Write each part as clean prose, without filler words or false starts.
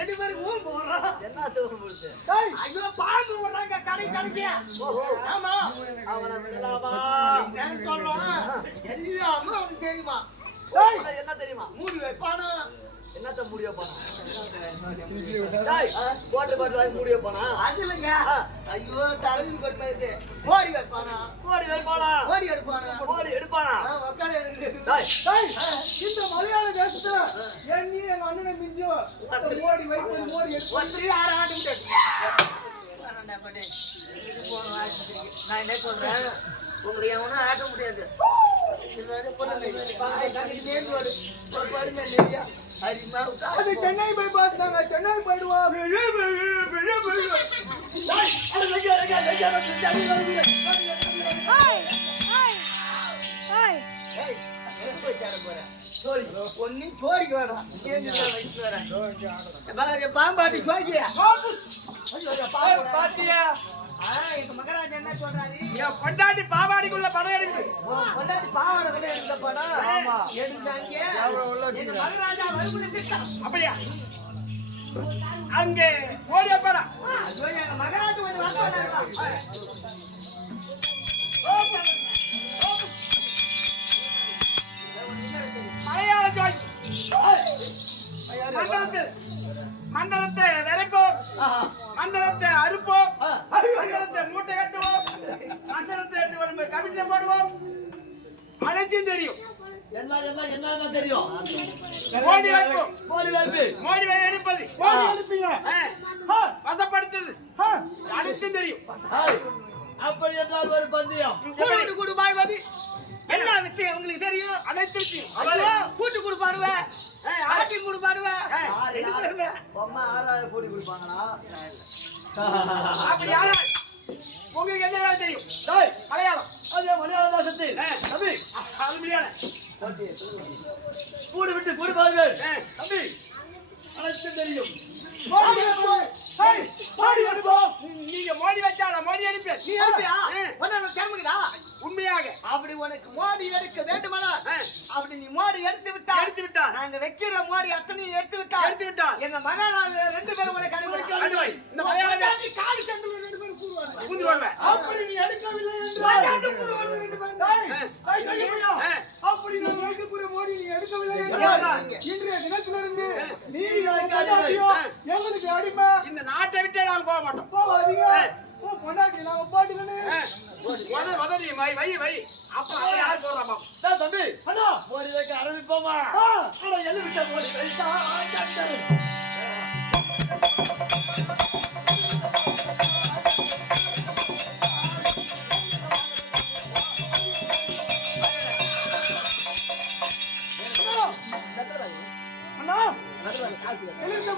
ரெண்டு பேருக்கு ஊர் போறோம். என்ன தூரம் போடுது? ஐயோ பாம்பு வர்றாங்க கடைக்கு. ஆமா அவனை விடலாமா? நான் சொல்றோம் எல்லாமே அவனுக்கு தெரியுமா? என்ன தெரியுமா? மூடி வைப்பானா? என்னத்த முடிய போனா? கோட்டை பாட்டு முடிய போனா? அது இல்லைங்க. ஐயோ தலைவி கொண்டு கோடி வைப்பானா? கோடி வைப்பானா? கோடி எடுப்பானா? கோடி எடுப்பானா? உட்கார இந்த மலையாள தேசத்துல எண்ணி எங்க அண்ணனை மிஞ்சி மோடி வைப்பு மோடி ஒன்று யாரும் ஆட்ட முடியாது. நான் என்ன சொல்றேன், உங்களை எவனும் ஆட்ட முடியாது. அது சென்னை பைபாஸ் நாங்க சென்னை போயிடுவோம். பாம்பாட்டி சோகியா பாத்தியா? எங்க மகராஜ் என்ன சொல்றாரு? பொண்டாட்டி பாவாடிக்குள்ள படம் எடுக்குது. பொண்டாட்டி பாவாடை கூட எடுத்த படம் எடுத்தாங்க. எங்க மகராஜா வருமுன்னு திட்டம். அப்படியா? அங்கே ஓடிய படம். ஐயோ எங்க மகராஜ் கொஞ்சம் வந்தாங்க. மலையாள ஜோடி. மந்திரத்தை விரைப்போம், மந்திரத்தை அறுப்போம், மந்திரத்தை மூட்டை கட்டுவோம், மந்திரத்தை எடுத்து கொண்டு கமிட்டில போடுவோம். அனைத்தையும் தெரியும். என்ன தெரியும்? மோடி வைப்போம், மோடி வைப்பு, மோடி வை எடுப்பது, மோடி அனுப்பிங்க, வசப்படுத்தது அனைத்தும் தெரியும். அப்படி என்றால் ஒரு பந்தயம். கூட்டு கூடு பாய்வது எல்லா விஷயம் உங்களுக்கு தெரியும். அனைத்தும் கூட்டு கூடு பாடுவேன், ஆட்டி கூடு பாடுவேன். ரெண்டு பேருமே அம்மா 6000 கோடி கொடுப்பாங்களா? அப்படி யாரா உங்களுக்கு என்ன வேலை தெரியும்? மலையாளம். அதே மலையாள தேசத்தில் தம்பி அருமையான கூடு விட்டு கூடு பாருங்கள் தம்பி, அனைத்தும் தெரியும். நீங்க மோடி வச்சா நான் மோடி அனுப்பேன். நீ அனுப்பியா? உன்னை கிளம்புகிறா? உண்மையாக அப்படி உனக்கு மோடி எடுக்க வேண்டுமானா அப்படி நீ மோடி எடுத்து விட்டா நாங்க வைக்கிற மோடி அத்தனையும் எடுத்து விட்டா எங்க மகாராஜா ரெண்டு பேரும் உனக்கு அனுமதிக்க. இந்த மலையாள காலி சந்தில ரெண்டு பேரும் கூடுவாங்க. கூந்துருவாங்க. அப்படி நீ எடுக்கவில்லை என்று கூடுவாங்க ரெண்டு பேரும். அப்படி நான் வைக்கக்கூடிய மோடி நீ எடுக்கவில்லை இன்றைய தினத்திலிருந்து நீ எங்களுக்கு அடிமை. இந்த நாட்டை விட்டே நாங்க போக மாட்டோம். போவாதீங்க. பொண்டாட்டி நாங்க பாட்டுக்கணும். வை அப்புறம் யார் போடுறாமா தம்பி மோடி வைக்க ஆரம்பிப்போமா? எழுதிட்ட மோடி வைத்தா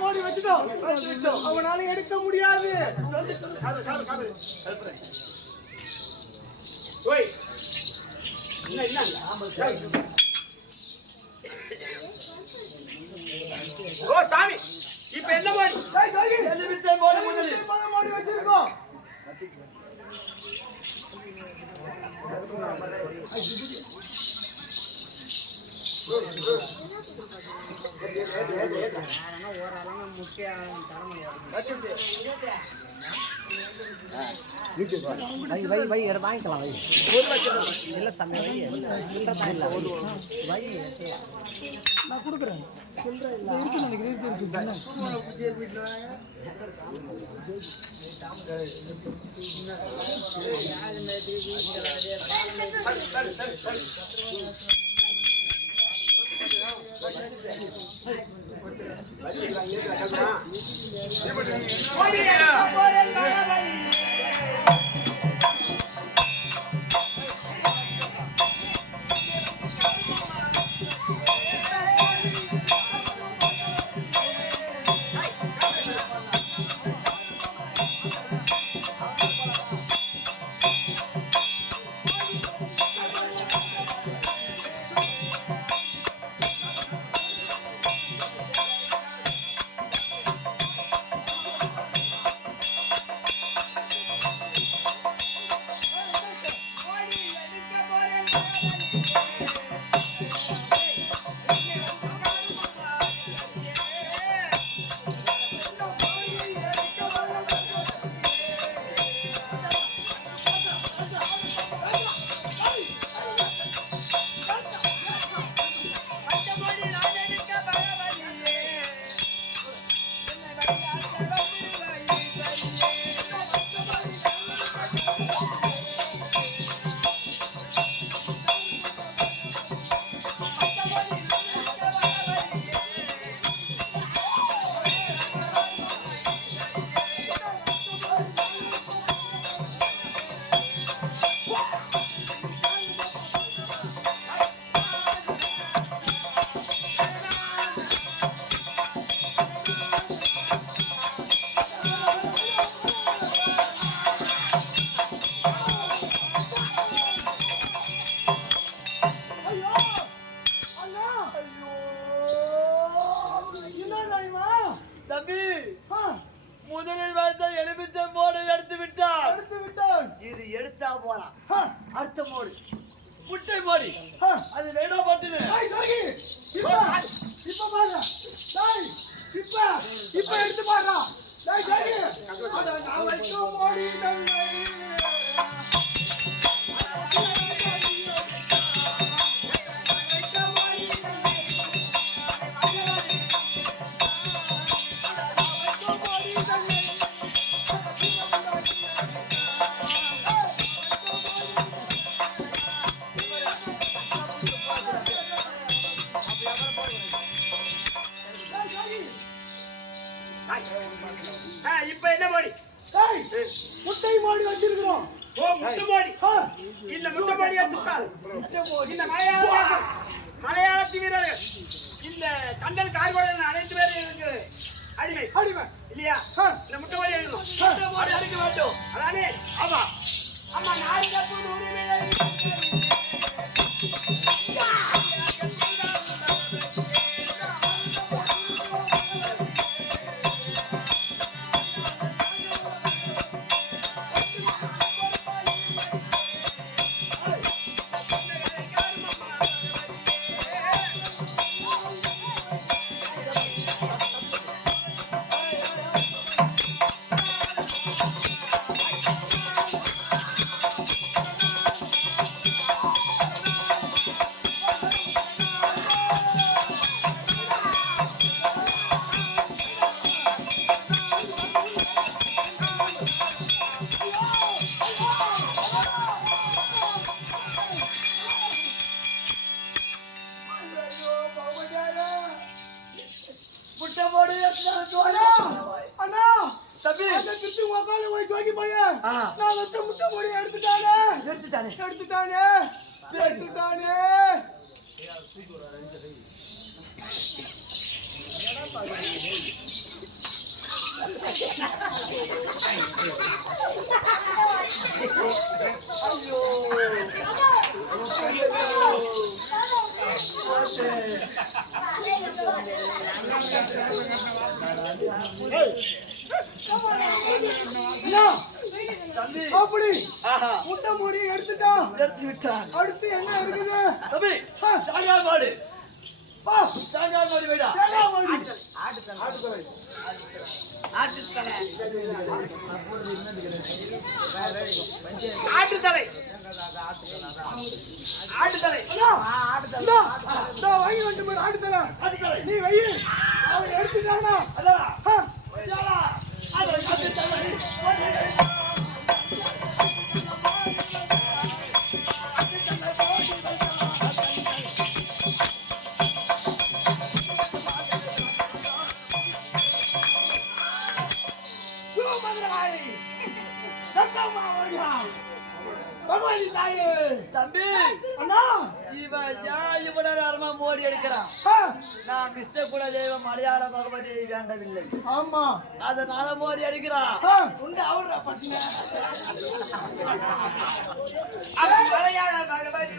மோடி வச்சுட்டோம். அவனால எடுக்க முடியாது. ஓ சாமி, இப்ப என்ன மோடி? மோடி வச்சிருக்கோம். வை வாங்கிக்கலாம். இல்ல சமயம் வை நான் கொடுக்குறேன். இருக்கு நினைக்கிறேன். ஐயோ அண்ணா ஐயோ என்ன நாயமா தம்பி ஆ, முதலில் வைத்த எலுமிச்சை மோடை எடுத்து விட்டான். எடுத்து விட்டான் இது எடுத்தா போறான். ஆ, அடுத்த மோடு முட்டை மோடி. ஆ. அது வேணா பட்டுனு. டேய் ஜோகி இப்ப பாரு டேய் இப்ப எடுத்து பாருடா டேய் ஜோகி அட நான் வைக்கும் மோடி தங்கை இப்ப என்ன மோடி? டேய் முட்டை மோடி வச்சிருக்கோம் ஓ முட்டை மோடி. ஆ, இந்த முட்டை மோடி எடுத்துட்டால் இந்த மலையாளத்து வீரர்கள் இந்த கந்தன் கார்கோடன் அனைத்து பேரும் இருக்கு அடிமை அடிமை இல்லையா? ஆ. இந்த முட்டை மோடி எழுதணும். முட்டை மோடி அடிக்க வேண்டும். அதானே? ஆமா. அம்மா நாடு தப்பு உரிமை முட்டை மோடி எடுத்து அண்ணா அண்ணா தம்பி அந்த கிட்டு உக்கால போய் ஜோகி பையன் ஆ. நான் வச்ச முட்டை மோடி எடுத்துட்டானே எடுத்துட்டானே. எடுத்துட்டானே எடுத்துட்டானே அண்ணா தம்பி அப்படி ஆஹா முட்டை மோடி எடுத்துட்டான் எடுத்து விட்டான். அடுத்து என்ன இருக்குது தம்பி ஆ. தானியார் மாடு. பா தானியார் மாடு வேடா. தேங்காய் மோடி ஆட்டுத்தலை ஆட்டுத்தலை அண்ணா இந்தா, இந்தா வாங்கி வந்து பாரு ஆடுதல ஆட்டுத்தலை. நீ வை அவன் எடுத்துட்டானா அதான். ஆ, யாரா? அதை ஆட்டுத்தலை. மதுராய் சத்தமா வாடியா பகவானி தாயே தம்பி அண்ணா இவன் ஏன் இவ்வளவு நேரமா மோடி எடுக்கிறான்? ஆ, நான் மிஸ்டர் குலதெய்வ மலையாள பகவதி வேண்டவில்லை, ஆமா அதனால மோடி அடிக்கிறான். ஆ, உங்க அவர பட்டின மலையாள பகவதி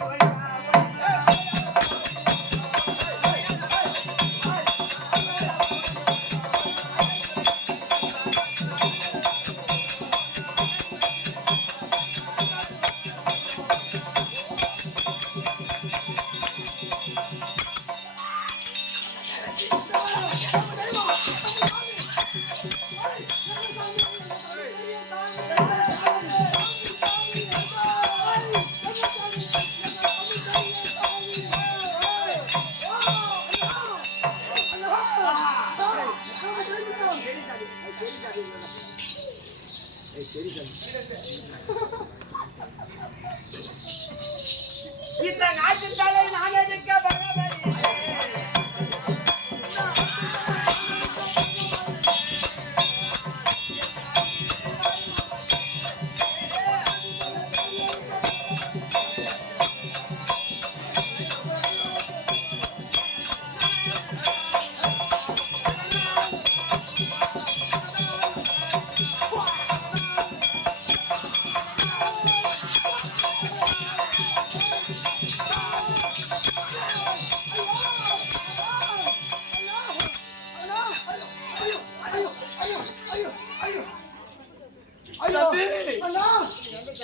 இந்த நாட்டு தலை நான் எடுக்க பகவதி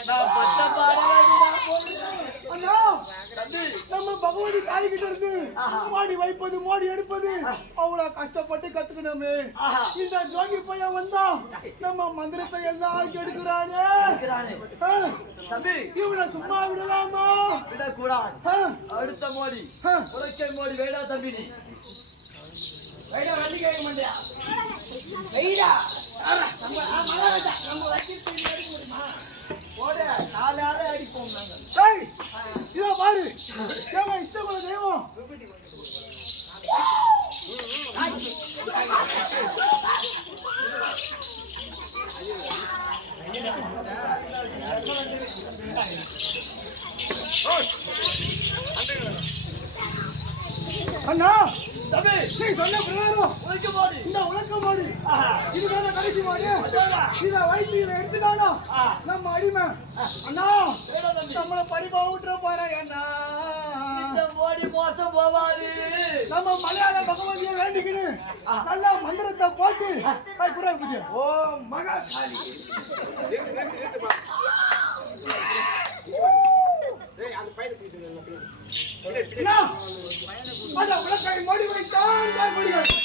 நான் பட்ட பாடுவாடிடா அண்ணா நம்ம பகவதி தாய் கிட்ட இருந்து மோடி வைப்பது மோடி எடுப்பது அவ்வளவு கஷ்டப்பட்டு கத்துக்கணுமே. இந்த ஜோகி பையன் வந்தா நம்ம மந்திரத்தை எல்லாம் கெடுக்கிறானே. தம்பி இவனை சும்மா விடலாமா? விடக்கூடாது. அடுத்த மோடி உலக்கை மோடி வேடா தம்பி நீ வைடா வண்டி கேட்க மாட்டியா? வெயிடா நம்ம வச்சிட்டு முடியுமா? போட நாலால அடிப்போம் நாங்க. டேய் இதோ பாரு தேவன் இஷ்டப்பட தெய்வம். அண்ணா தம்பி நீ சொன்ன பிரகாரம் உலக்க மோடி இந்த உலக்க மாடு இதுதான கடைசி மாடு. இத வயிற்றுல எடுத்துட்டானா நம்ம அடிமை. அண்ணா வேடா தம்பி நம்மள பரிபா விட்டுற போற அண்ணா. இந்த மோடி மோசம் போவாது. நம்ம மலையாள பகவதியை வேண்டிக்கின்னு நல்லா மந்திரத்தை போட்டு புறா பிடிக்க. ஓ மகா காளி அண்ணா அந்த உலக்கை மோடி வைத்தான் முடியாது.